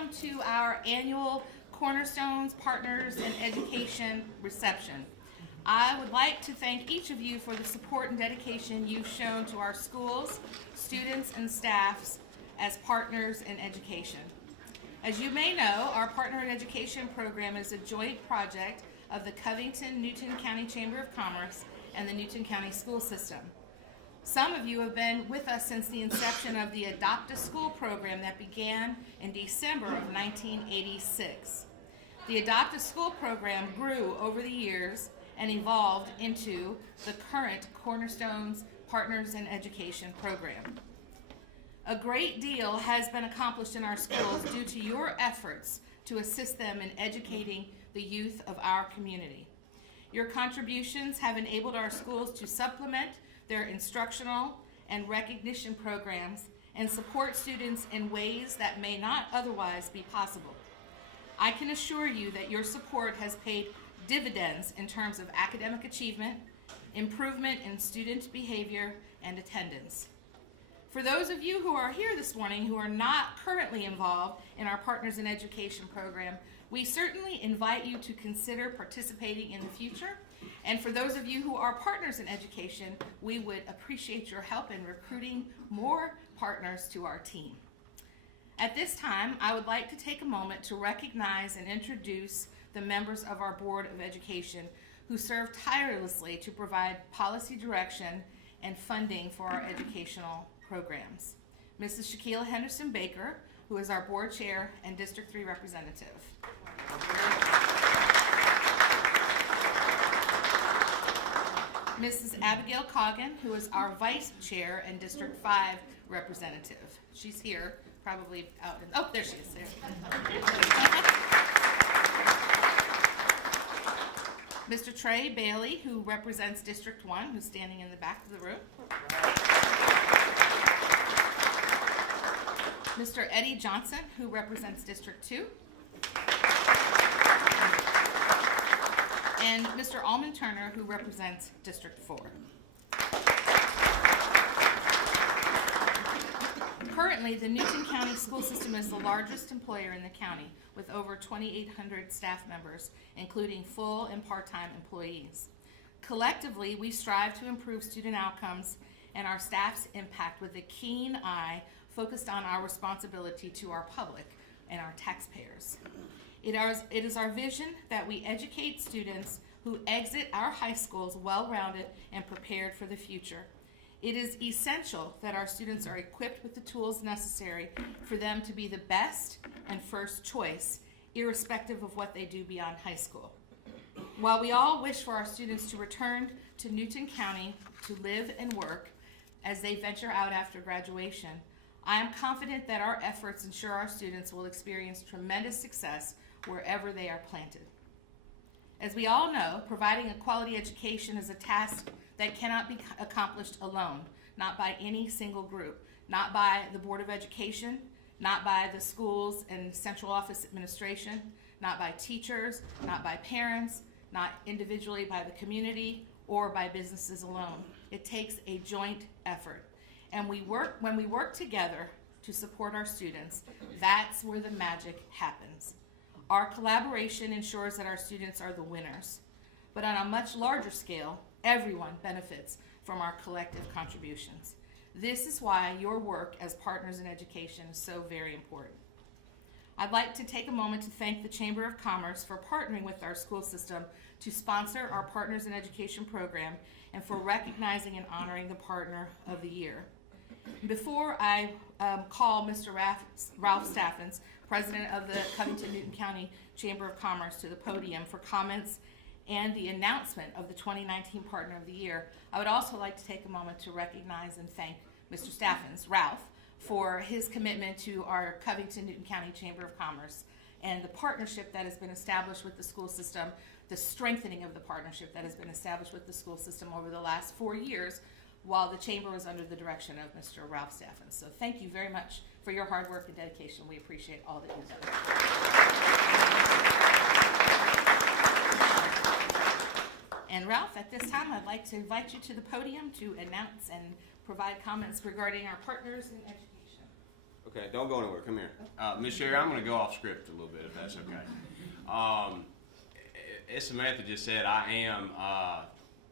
welcome to our annual Cornerstones Partners in Education reception. I would like to thank each of you for the support and dedication you've shown to our schools, students, and staffs as partners in education. As you may know, our Partner in Education program is a joint project of the Covington-Newton County Chamber of Commerce and the Newton County School System. Some of you have been with us since the inception of the Adopt a School program that began in December of 1986. The Adopt a School program grew over the years and evolved into the current Cornerstones Partners in Education program. A great deal has been accomplished in our schools due to your efforts to assist them in educating the youth of our community. Your contributions have enabled our schools to supplement their instructional and recognition programs and support students in ways that may not otherwise be possible. I can assure you that your support has paid dividends in terms of academic achievement, improvement in student behavior, and attendance. For those of you who are here this morning who are not currently involved in our Partners in Education program, we certainly invite you to consider participating in the future. And for those of you who are partners in education, we would appreciate your help in recruiting more partners to our team. At this time, I would like to take a moment to recognize and introduce the members of our Board of Education who serve tirelessly to provide policy direction and funding for our educational programs. Mrs. Shaquille Henderson Baker, who is our Board Chair and District 3 Representative. Mrs. Abigail Coggin, who is our Vice Chair and District 5 Representative. She's here, probably out in, oh, there she is. There. Mr. Trey Bailey, who represents District 1, who's standing in the back of the room. Mr. Eddie Johnson, who represents District 2. And Mr. Almond Turner, who represents District 4. Currently, the Newton County School System is the largest employer in the county, with over 2,800 staff members, including full and part-time employees. Collectively, we strive to improve student outcomes and our staff's impact with a keen eye focused on our responsibility to our public and our taxpayers. It is our vision that we educate students who exit our high schools well-rounded and prepared for the future. It is essential that our students are equipped with the tools necessary for them to be the best and first choice, irrespective of what they do beyond high school. While we all wish for our students to return to Newton County to live and work as they venture out after graduation, I am confident that our efforts ensure our students will experience tremendous success wherever they are planted. As we all know, providing a quality education is a task that cannot be accomplished alone, not by any single group, not by the Board of Education, not by the schools and central office administration, not by teachers, not by parents, not individually by the community or by businesses alone. It takes a joint effort. And when we work together to support our students, that's where the magic happens. Our collaboration ensures that our students are the winners. But on a much larger scale, everyone benefits from our collective contributions. This is why your work as partners in education is so very important. I'd like to take a moment to thank the Chamber of Commerce for partnering with our school system to sponsor our Partners in Education program and for recognizing and honoring the Partner of the Year. Before I call Mr. Ralph Staffens, President of the Covington-Newton County Chamber of Commerce, to the podium for comments and the announcement of the 2019 Partner of the Year, I would also like to take a moment to recognize and thank Mr. Staffens, Ralph, for his commitment to our Covington-Newton County Chamber of Commerce and the partnership that has been established with the school system, the strengthening of the partnership that has been established with the school system over the last 4 years while the Chamber was under the direction of Mr. Ralph Staffens. So thank you very much for your hard work and dedication. We appreciate all that you do. And Ralph, at this time, I'd like to invite you to the podium to announce and provide comments regarding our partners in education. Okay, don't go anywhere. Come here. Miss Sherry, I'm going to go off script a little bit, if that's okay. As Samantha just said, I am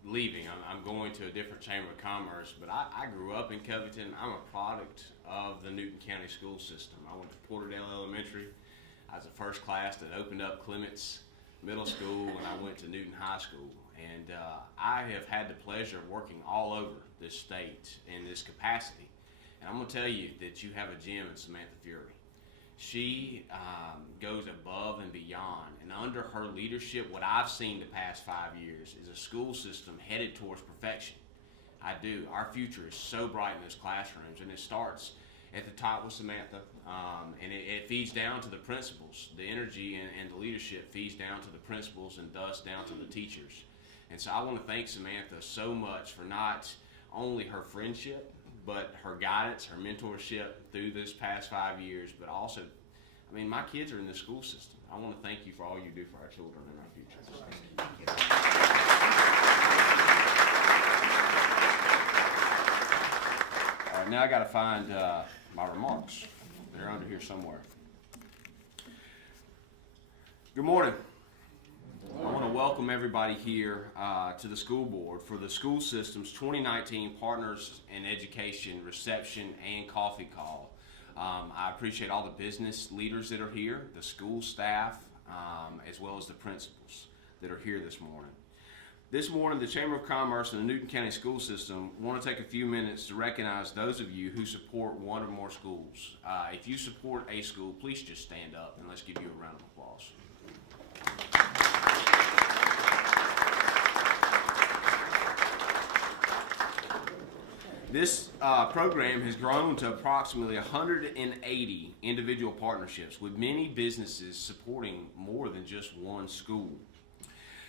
leaving. I'm going to a different Chamber of Commerce, but I grew up in Covington. I'm a product of the Newton County school system. I went to Porterdale Elementary. I was the first class that opened up Clements Middle School when I went to Newton High School. And I have had the pleasure of working all over this state in this capacity. And I'm going to tell you that you have a gem in Samantha Fury. She goes above and beyond. And under her leadership, what I've seen the past 5 years is a school system headed towards perfection. I do. Our future is so bright in those classrooms, and it starts at the top with Samantha, and it feeds down to the principals. The energy and the leadership feeds down to the principals and thus down to the teachers. And so I want to thank Samantha so much for not only her friendship, but her guidance, her mentorship through this past 5 years, but also, I mean, my kids are in the school system. I want to thank you for all you do for our children and our future. Thank you. All right, now I got to find my remarks. They're under here somewhere. Good morning. I want to welcome everybody here to the school board for the school system's 2019 Partners in Education reception and coffee call. I appreciate all the business leaders that are here, the school staff, as well as the principals that are here this morning. This morning, the Chamber of Commerce and the Newton County School System want to take a few minutes to recognize those of you who support one or more schools. If you support a school, please just stand up and let's give you a round of applause. This program has grown to approximately 180 individual partnerships, with many businesses supporting more than just one school.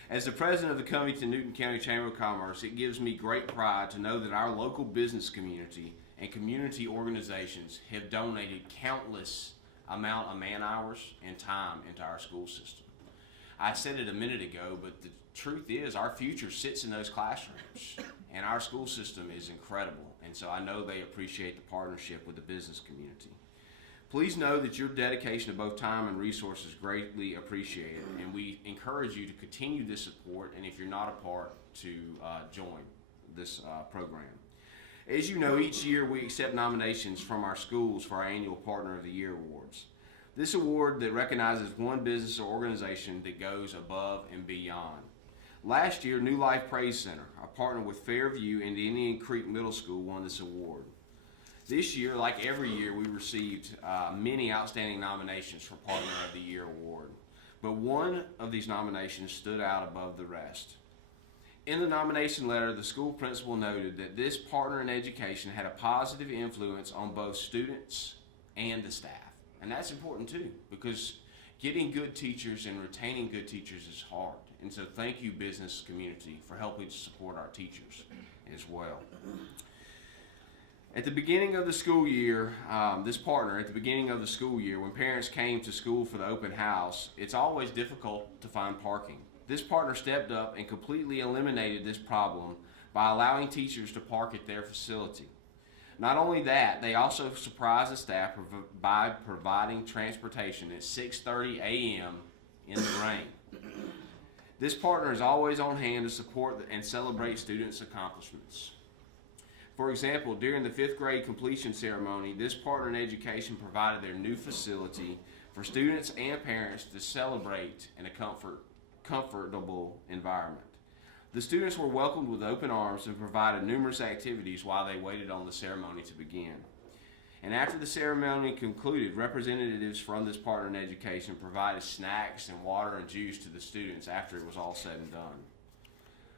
As the president of the Covington-Newton County Chamber of Commerce, it gives me great pride to know that our local business community and community organizations have donated countless amount of man hours and time into our school system. I said it a minute ago, but the truth is our future sits in those classrooms, and our school system is incredible. And so I know they appreciate the partnership with the business community. Please know that your dedication of both time and resources is greatly appreciated, and we encourage you to continue this support, and if you're not a part, to join this program. As you know, each year we accept nominations from our schools for our annual Partner of the Year awards. This award that recognizes one business or organization that goes above and beyond. Last year, New Life Praise Center, a partner with Fairview and Indian Creek Middle School, won this award. This year, like every year, we received many outstanding nominations for Partner of the Year award, but one of these nominations stood out above the rest. In the nomination letter, the school principal noted that this partner in education had a positive influence on both students and the staff. And that's important too, because getting good teachers and retaining good teachers is hard. And so thank you, business community, for helping to support our teachers as well. At the beginning of the school year, this partner, at the beginning of the school year, when parents came to school for the open house, it's always difficult to find parking. This partner stepped up and completely eliminated this problem by allowing teachers to park at their facility. Not only that, they also surprised the staff by providing transportation at 6:30 a.m. in the rain. This partner is always on hand to support and celebrate students' accomplishments. For example, during the 5th grade completion ceremony, this partner in education provided their new facility for students and parents to celebrate in a comfortable environment. The students were welcomed with open arms and provided numerous activities while they waited on the ceremony to begin. And after the ceremony concluded, representatives from this partner in education provided snacks and water and juice to the students after it was all said and done.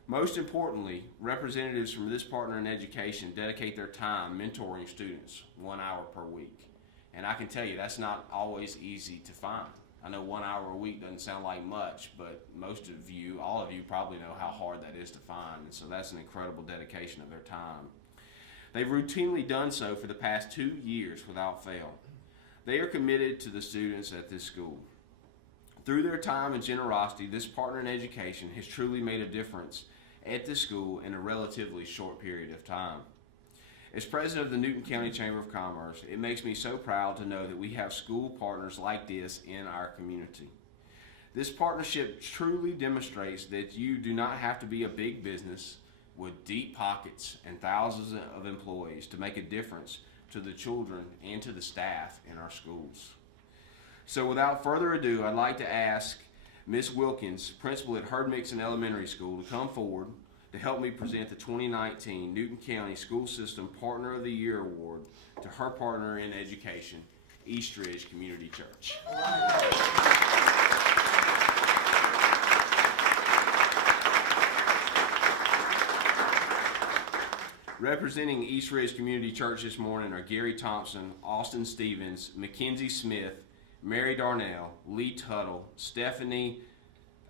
Most importantly, representatives from this partner in education dedicate their time mentoring students 1 hour per week. And I can tell you that's not always easy to find. I know 1 hour a week doesn't sound like much, but most of you, all of you probably know how hard that is to find. And so that's an incredible dedication of their time. They've routinely done so for the past 2 years without fail. They are committed to the students at this school. Through their time and generosity, this partner in education has truly made a difference at this school in a relatively short period of time. As president of the Newton County Chamber of Commerce, it makes me so proud to know that we have school partners like this in our community. This partnership truly demonstrates that you do not have to be a big business with deep pockets and thousands of employees to make a difference to the children and to the staff in our schools. So without further ado, I'd like to ask Ms. Wilkins, principal at Herd Mixon Elementary School, to come forward to help me present the 2019 Newton County School System Partner of the Year Award to her partner in education, East Ridge Community Church. Representing East Ridge Community Church this morning are Gary Thompson, Austin Stevens, Mackenzie Smith, Mary Darnell, Lee Tuttle, Stephanie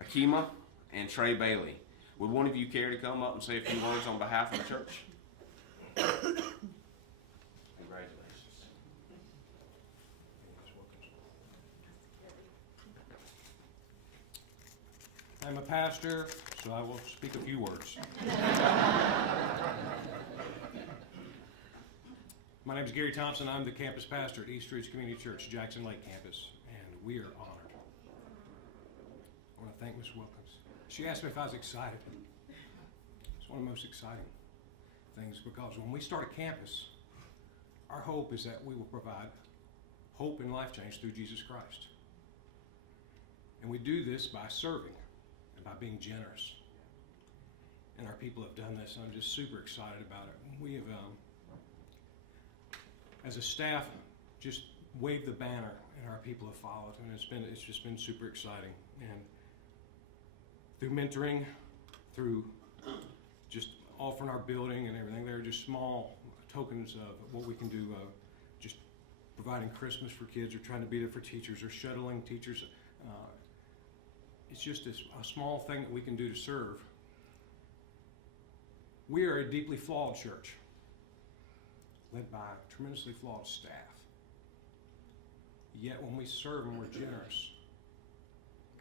Akima, and Trey Bailey. Would one of you care to come up and say a few words on behalf of the church? Congratulations. I'm a pastor, so I will speak a few words. My name is Gary Thompson. I'm the campus pastor at East Ridge Community Church, Jackson Lake campus, and we are honored. I want to thank Ms. Wilkins. She asked me if I was excited. It's one of the most exciting things, because when we start a campus, our hope is that we will provide hope and life change through Jesus Christ. And we do this by serving and by being generous. And our people have done this, and I'm just super excited about it. We have, as a staff, just waved the banner, and our people have followed, and it's just been super exciting. And through mentoring, through just offering our building and everything, there are just small tokens of what we can do, just providing Christmas for kids, or trying to be there for teachers, or shuttling teachers. It's just a small thing that we can do to serve. We are a deeply flawed church, led by a tremendously flawed staff. Yet when we serve and we're generous,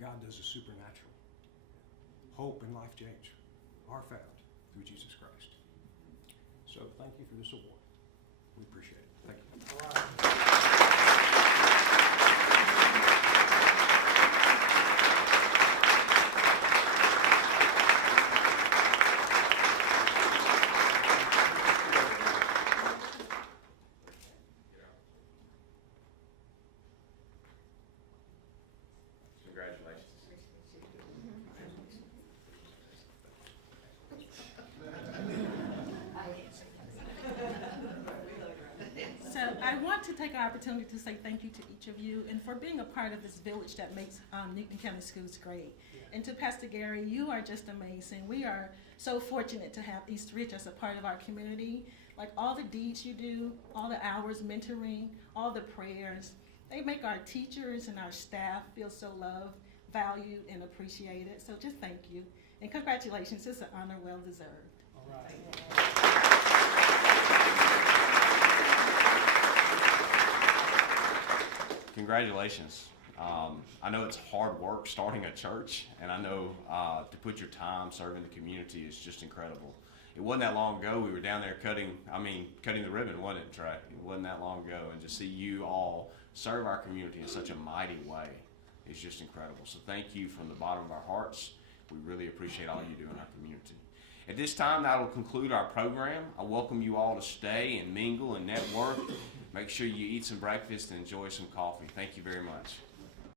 God does the supernatural. Hope and life change are found through Jesus Christ. So thank you for this award. We appreciate it. Thank you. All right. So I want to take an opportunity to say thank you to each of you, and for being a part of this village that makes Newton County Schools great. And to Pastor Gary, you are just amazing. We are so fortunate to have East Ridge as a part of our community. Like, all the deeds you do, all the hours mentoring, all the prayers, they make our teachers and our staff feel so loved, valued, and appreciated. So just thank you. And congratulations. It's an honor well deserved. All right. Congratulations. I know it's hard work starting a church, and I know to put your time serving the community is just incredible. It wasn't that long ago we were down there cutting the ribbon, wasn't it, Trey? It wasn't that long ago, and to see you all serve our community in such a mighty way is just incredible. So thank you from the bottom of our hearts. We really appreciate all you do in our community. At this time, that will conclude our program. I welcome you all to stay and mingle and network. Make sure you eat some breakfast and enjoy some coffee. Thank you very much.